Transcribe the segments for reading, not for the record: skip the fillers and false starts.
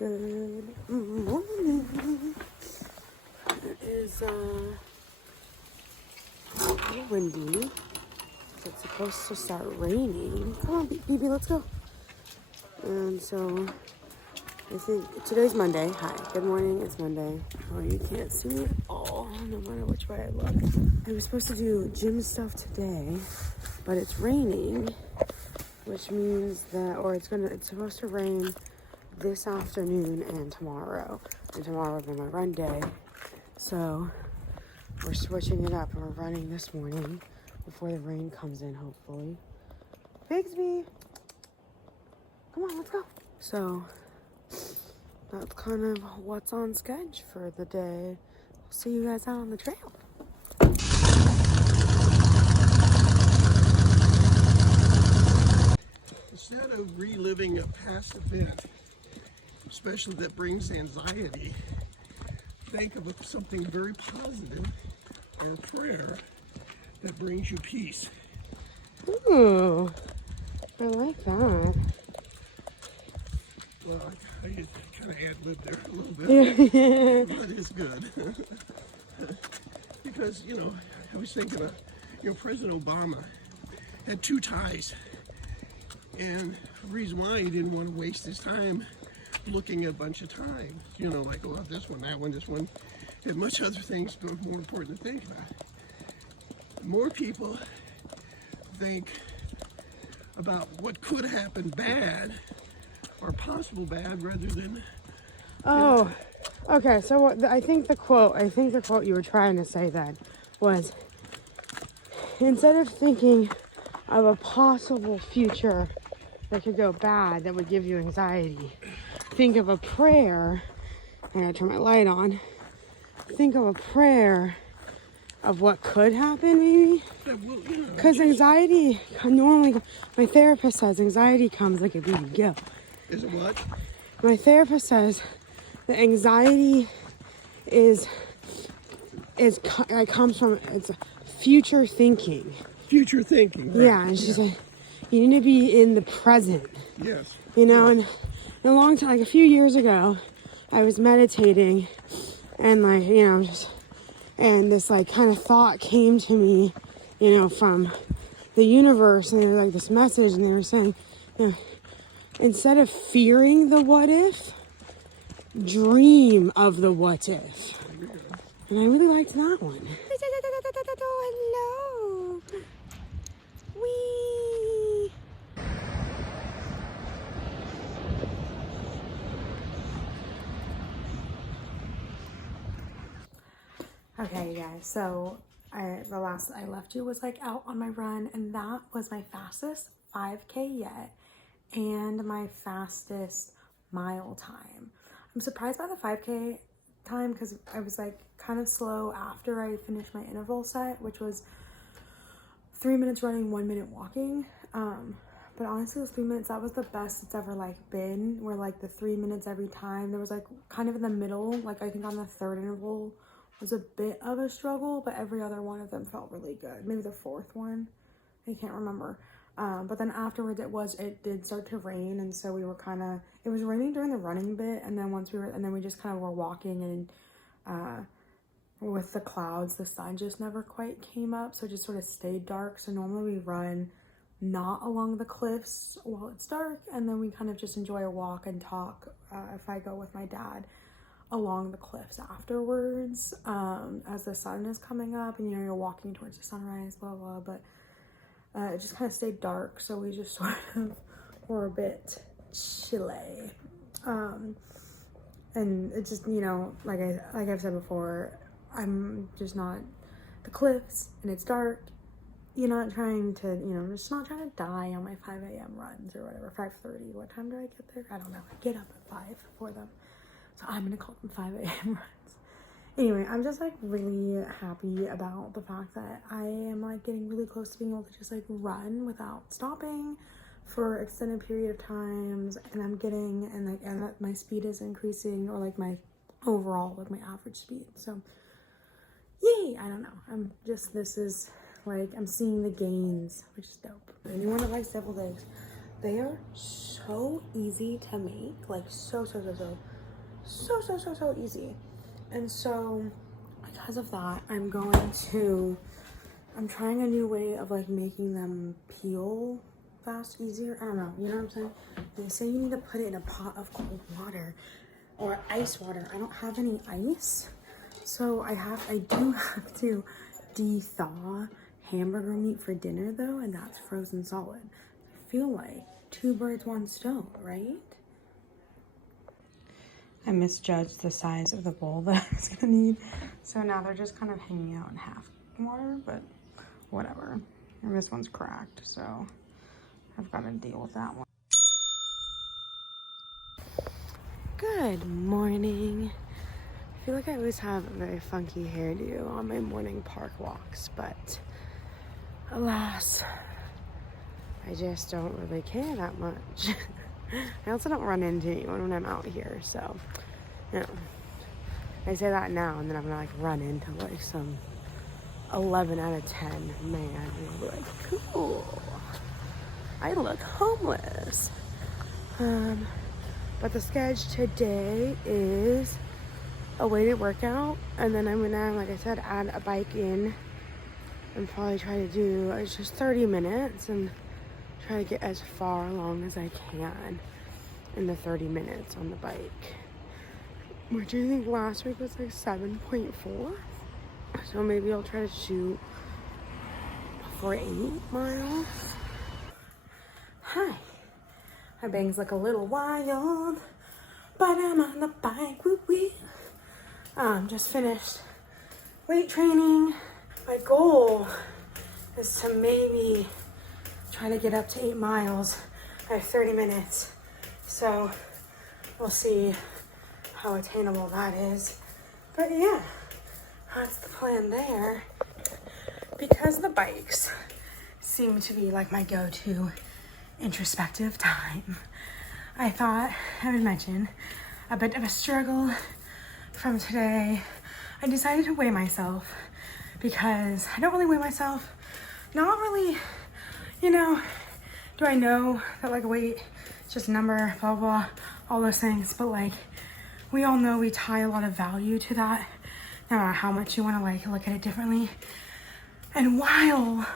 Good morning. It is a little windy. It's supposed to start raining. Come on, BB, let's go. And so I think today's Monday. Hi, good morning. It's Monday. Oh, you can't see me at all, no matter which way I look. I was supposed to do gym stuff today, but it's raining, which means that, or it's supposed to rain this afternoon and tomorrow. And tomorrow will be my run day. So we're switching it up and we're running this morning before the rain comes in, hopefully. Bigsby, come on, let's go. So that's kind of what's on schedule for the day. We'll see you guys out on the trail. Instead of reliving a past event, especially that brings anxiety, think of something very positive or a prayer that brings you peace. Ooh, I like that. Well, I kind of ad-libbed there a little bit, but it's good. Because, I was thinking of, President Obama had two ties. And the reason why he didn't want to waste his time looking at a bunch of ties, like, oh, this one, that one, this one, had much other things but more important to think about. More people think about what could happen bad or possible bad rather than... Oh, okay. So I think the quote you were trying to say then was, instead of thinking of a possible future that could go bad that would give you anxiety, think of a prayer. I gotta turn my light on. Think of a prayer of what could happen, maybe. Because anxiety, normally, my therapist says anxiety comes like a baby gill. Is it what? My therapist says that anxiety comes from it's future thinking. Future thinking. Right. Yeah, and she said you need to be in the present. Yes. And a long time, like a few years ago, I was meditating, and and this kind of thought came to me, from the universe, and there was this message, and they were saying, instead of fearing the what if, dream of the what if. And I really liked that one. Hello. Wee. Okay, you guys, so the last I left you was out on my run, and that was my fastest 5K yet and my fastest mile time. I'm surprised by the 5K time because I was kind of slow after I finished my interval set, which was 3 minutes running, 1 minute walking. But honestly, those 3 minutes, that was the best it's ever been, where the 3 minutes every time. There was kind of in the middle, I think on the third interval was a bit of a struggle, but every other one of them felt really good. Maybe the fourth one, I can't remember. But then afterwards it did start to rain, and so we were it was raining during the running bit, and then we just kind of were walking, and with the clouds, the sun just never quite came up, so it just sort of stayed dark. So normally we run not along the cliffs while it's dark, and then we kind of just enjoy a walk and talk, if I go with my dad, along the cliffs afterwards, as the sun is coming up, and you're walking towards the sunrise, blah blah. But it just kind of stayed dark, so we just sort of were a bit chilly, and it just, like I've said before, I'm just not the cliffs, and it's dark. You're not trying to, just not trying to die on my 5 a.m. runs or whatever. 5:30. What time do I get there? I don't know. I get up at 5 for them. So I'm going to call them 5 a.m. runs. Anyway, I'm just really happy about the fact that I am getting really close to being able to just run without stopping for extended period of times. And I'm getting, and that my speed is increasing, or my overall, my average speed. So yay, I don't know. This is I'm seeing the gains, which is dope. Anyone that likes deviled eggs, they are so so easy to make, like so easy. And so because of that, I'm trying a new way of like making them peel fast easier. I don't know, you know what I'm saying? They say you need to put it in a pot of cold water or ice water. I don't have any ice, so I do have to de-thaw hamburger meat for dinner though, and that's frozen solid. I feel like 2 birds, 1 stone, right? I misjudged the size of the bowl that I was gonna need, so now they're just kind of hanging out in half water, but whatever. And this one's cracked, so I've got to deal with that one. Good morning. I feel like I always have a very funky hairdo on my morning park walks, but alas, I just don't really care that much. I also don't run into anyone when I'm out here, so, you know, I say that now and then I'm gonna like run into like some 11 out of 10 man and I'll be like, cool, I look homeless. But the schedule today is a weighted workout, and then I'm gonna, like I said, add a bike in and probably try to do, it's just 30 minutes and try to get as far along as I can in the 30 minutes on the bike, which I think last week was like 7.4. So maybe I'll try to shoot for 8 miles. Hi. My bangs look a little wild, but I'm on the bike, woo woo. Just finished weight training. My goal is to maybe try to get up to 8 miles. I have 30 minutes, so we'll see how attainable that is. But yeah, that's the plan there. Because the bikes seem to be like my go-to introspective time, I thought I would mention a bit of a struggle from today. I decided to weigh myself because I don't really weigh myself. Not really, you know, do I know that like weight is just a number, blah, blah, all those things. But like, we all know we tie a lot of value to that, no matter how much you want to like look at it differently. And while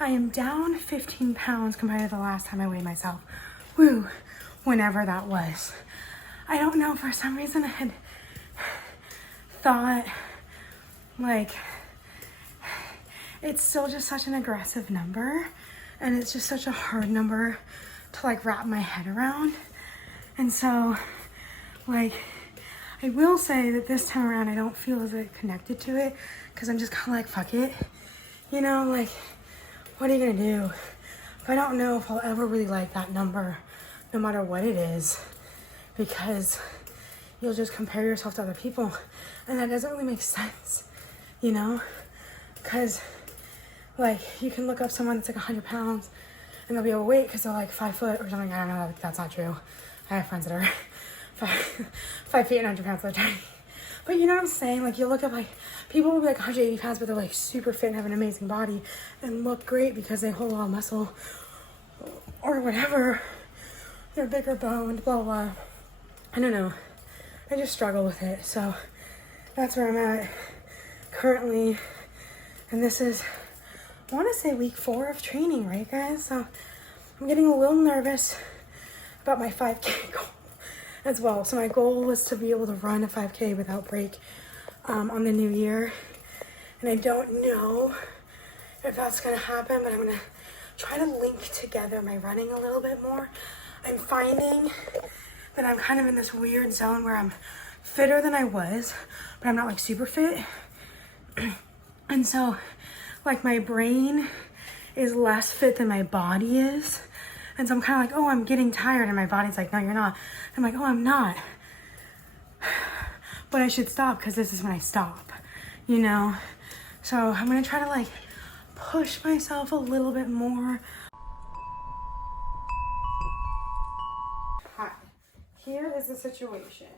I am down 15 pounds compared to the last time I weighed myself, woo, whenever that was, I don't know, for some reason I had thought like it's still just such an aggressive number, and it's just such a hard number to like wrap my head around. And so like, I will say that this time around I don't feel as like connected to it, because I'm just kind of like, fuck it, you know, like, what are you gonna do? I don't know if I'll ever really like that number, no matter what it is, because you'll just compare yourself to other people, and that doesn't really make sense, you know? Because, like, you can look up someone that's like 100 pounds, and they'll be overweight because they're like 5 foot or something. I don't know, like, that's not true. I have friends that are 5 feet and 100 pounds, they're tiny. But you know what I'm saying? Like, you look up, like, people will be like 180 pounds, but they're like super fit and have an amazing body and look great because they hold a lot of muscle or whatever. They're bigger boned, blah, blah. I don't know. I just struggle with it. So that's where I'm at currently. And this is, I want to say week 4 of training, right, guys? So I'm getting a little nervous about my 5K goal as well. So my goal was to be able to run a 5K without break on the new year. And I don't know if that's going to happen, but I'm going to try to link together my running a little bit more. I'm finding that I'm kind of in this weird zone where I'm fitter than I was, but I'm not like super fit. And so like my brain is less fit than my body is. And so I'm kind of like, oh, I'm getting tired. And my body's like, no, you're not. I'm like, oh, I'm not. But I should stop because this is when I stop, you know? So I'm going to try to like push myself a little bit more. Hi, here is the situation.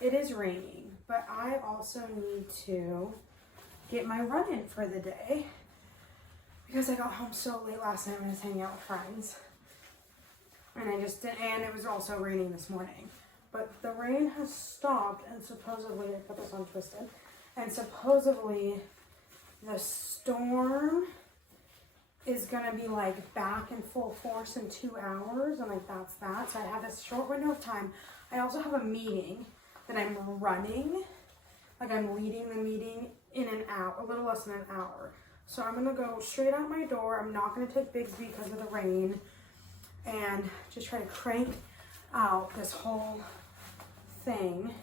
It is raining, but I also need to get my run in for the day because I got home so late last night when I was hanging out with friends. And and it was also raining this morning. But the rain has stopped, and supposedly, I put this on twisted, and supposedly the storm is gonna be like back in full force in 2 hours, and like that's that. So I have this short window of time. I also have a meeting that I'm running, like I'm leading the meeting in an hour, a little less than an hour. So I'm gonna go straight out my door. I'm not gonna take Bigsby because of the rain, and just try to crank out this whole thing.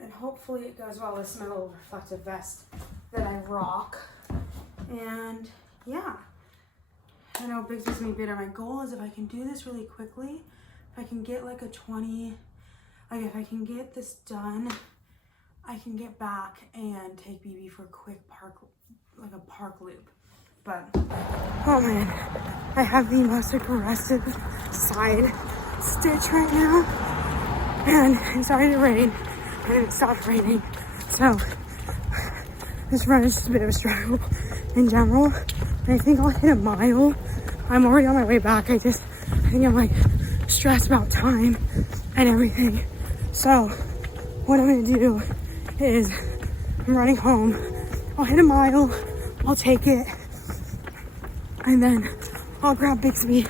And hopefully it goes well. This is my little reflective vest that I rock. And yeah, I know Bigsby's gonna be better. My goal is if I can do this really quickly, if I can get like a 20, like if I can get this done, I can get back and take BB for a quick park, like a park loop. But, oh man, I have the most aggressive side stitch right now. And it started to rain, and it stopped raining. So, this run is just a bit of a struggle in general. And I think I'll hit a mile. I'm already on my way back. I think I'm like stressed about time and everything. So, what I'm gonna do is I'm running home. I'll hit a mile, I'll take it, and then I'll grab Bigsby,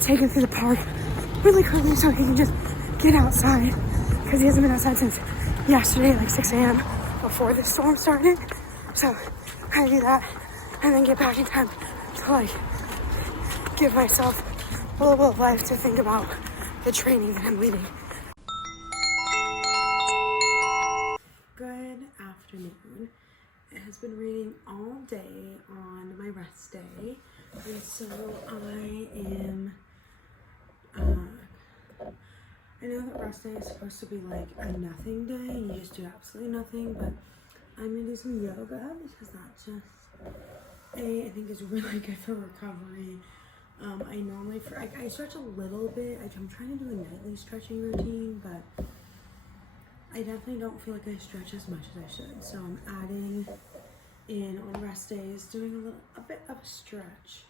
take him through the park really quickly so he can just get outside, because he hasn't been outside since yesterday, like 6 a.m. before the storm started. So I do that and then get back in time to like give myself a little bit of life to think about the training that I'm leading. Good afternoon. It has been raining all day on my rest day, and so I am I know that rest day is supposed to be like a nothing day and you just do absolutely nothing, but I'm gonna do some yoga because that just I think is really good for recovery. I normally I stretch a little bit. I'm trying to do a nightly stretching routine, but I definitely don't feel like I stretch as much as I should. So I'm adding in on rest days, doing a bit of a stretch.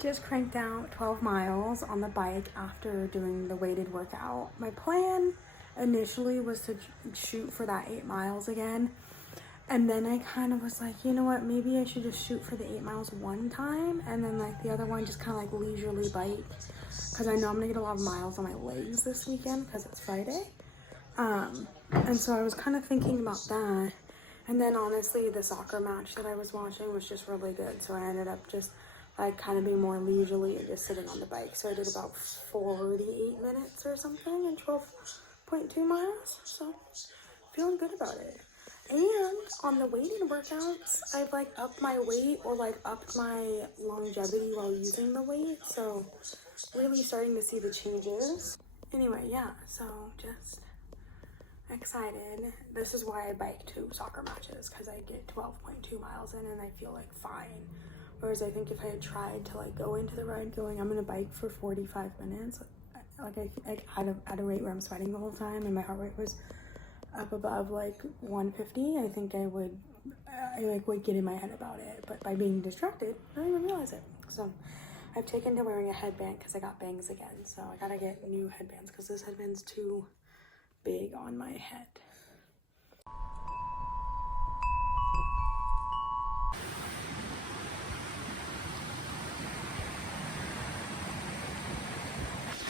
Just cranked out 12 miles on the bike after doing the weighted workout. My plan initially was to shoot for that 8 miles again. And then I kind of was like, you know what, maybe I should just shoot for the 8 miles one time. And then like the other one, just kind of like leisurely bike. Because I know I'm gonna get a lot of miles on my legs this weekend because it's Friday. And so I was kind of thinking about that. And then honestly, the soccer match that I was watching was just really good. So I ended up just like kind of being more leisurely and just sitting on the bike. So I did about 48 minutes or something and 12.2 miles. So feeling good about it. And on the weighted workouts, I've like upped my weight or like upped my longevity while using the weight. So really starting to see the changes. Anyway, yeah, so just excited. This is why I bike to soccer matches, because I get 12.2 miles in and I feel like fine. Whereas I think if I had tried to like go into the ride going, I'm gonna bike for 45 minutes, like at a rate where I'm sweating the whole time and my heart rate was up above like 150, I think I would get in my head about it. But by being distracted, I don't even realize it. So I've taken to wearing a headband because I got bangs again. So I gotta get new headbands because this headband's too big on my head.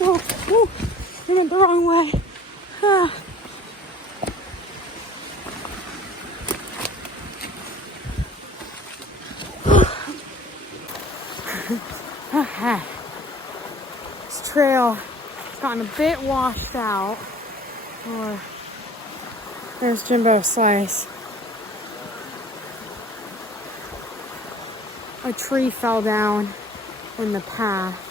Oh, I went the wrong way. Ah. Okay. This trail has gotten a bit washed out. Or there's Jimbo Slice. A tree fell down in the path.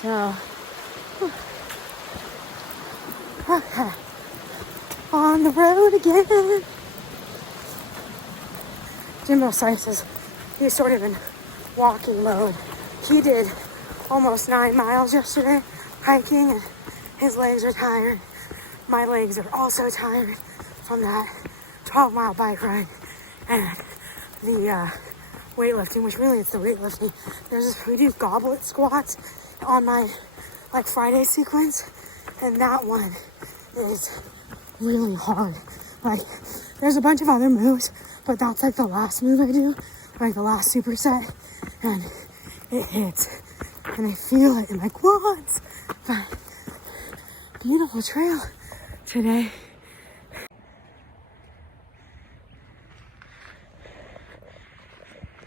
So, okay, on the road again. Jimbo Slice is, he's sort of in walking mode. He did almost 9 miles yesterday hiking, and his legs are tired. My legs are also tired from that 12-mile bike ride and the weightlifting, which really it's the weightlifting. We do goblet squats on my like Friday sequence, and that one is really hard. Like there's a bunch of other moves, but that's like the last move I do, like the last superset, and it hits and I feel it in my quads. But beautiful trail today.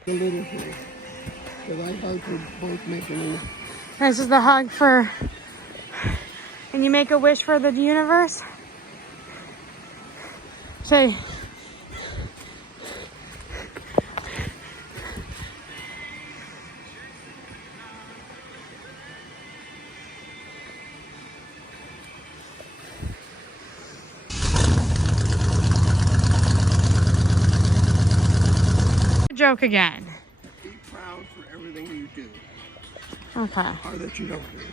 The little thing. Because I hug for both making it. This is the hug for, and you make a wish for the universe. Say, joke again. Be proud for everything you do. Okay. Or that you don't do.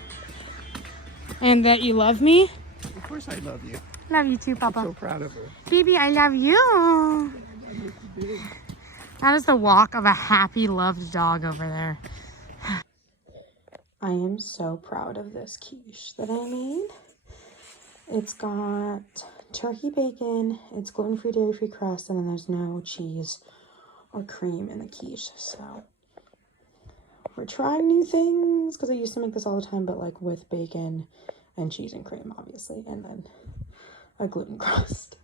And that you love me? Of course I love you. Love you too, Papa. I'm so proud of her. Baby, I love you. That is the walk of a happy, loved dog over there. I am so proud of this quiche that I made. It's got turkey bacon, it's gluten-free, dairy-free crust, and then there's no cheese or cream in the quiche. So we're trying new things because I used to make this all the time, but like with bacon and cheese and cream, obviously, and then a gluten crust.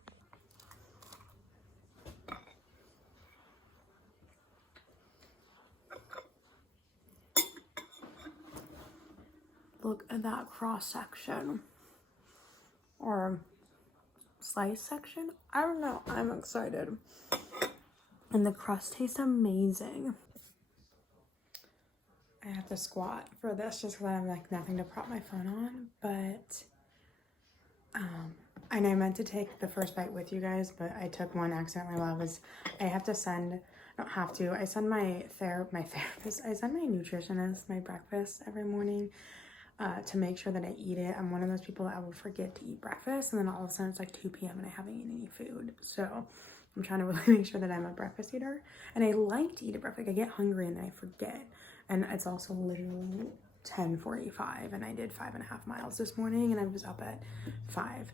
Look at that cross section or slice section. I don't know. I'm excited. And the crust tastes amazing. I have to squat for this just because I have like nothing to prop my phone on, but I know I meant to take the first bite with you guys, but I took one accidentally while I have to send, I don't have to, I send my therapist, I send my nutritionist my breakfast every morning to make sure that I eat it. I'm one of those people that I will forget to eat breakfast, and then all of a sudden it's like 2 p.m. and I haven't eaten any food. So I'm trying to really make sure that I'm a breakfast eater, and I like to eat at breakfast. Like, I get hungry and then I forget, and it's also literally 10:45, and I did 5.5 miles this morning, and I was up at 5.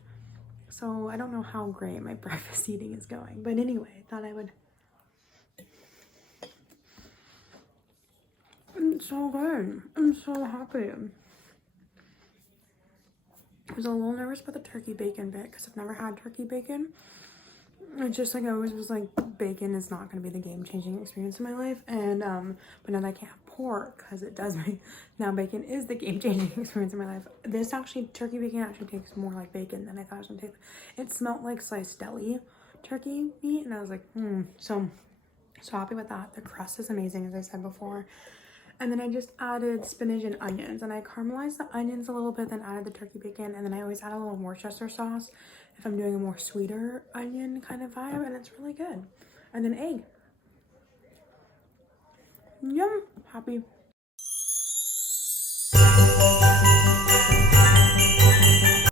So I don't know how great my breakfast eating is going, but anyway, I thought I would. It's so good. I'm so happy. I was a little nervous about the turkey bacon bit because I've never had turkey bacon. It's just like I always was like, bacon is not going to be the game-changing experience in my life, and but now that I can't have pork because it does make, now bacon is the game-changing experience in my life. This actually, turkey bacon actually tastes more like bacon than I thought it was going to taste. It smelled like sliced deli turkey meat, and I was like, so happy with that. The crust is amazing, as I said before. And then I just added spinach and onions, and I caramelized the onions a little bit, then added the turkey bacon, and then I always add a little Worcester sauce if I'm doing a more sweeter onion kind of vibe, and it's really good. And then egg. Yum. Happy.